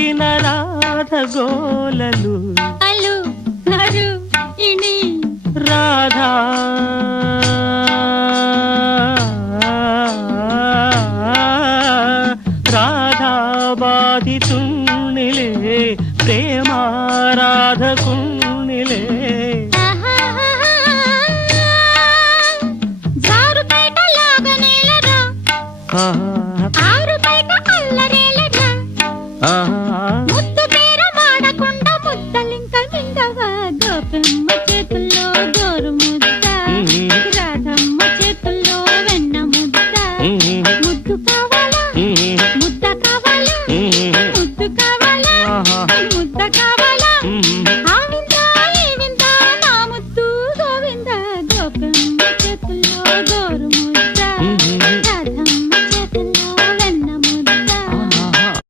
రాధ గోలలు అలు నరు ఇణి రాధా రాధా బాధితుణ్ణిలే ప్రేమారాధకుణ్ణిలే జారు బయట లాగనేలరా ఆరు బయట అల్లరేలరా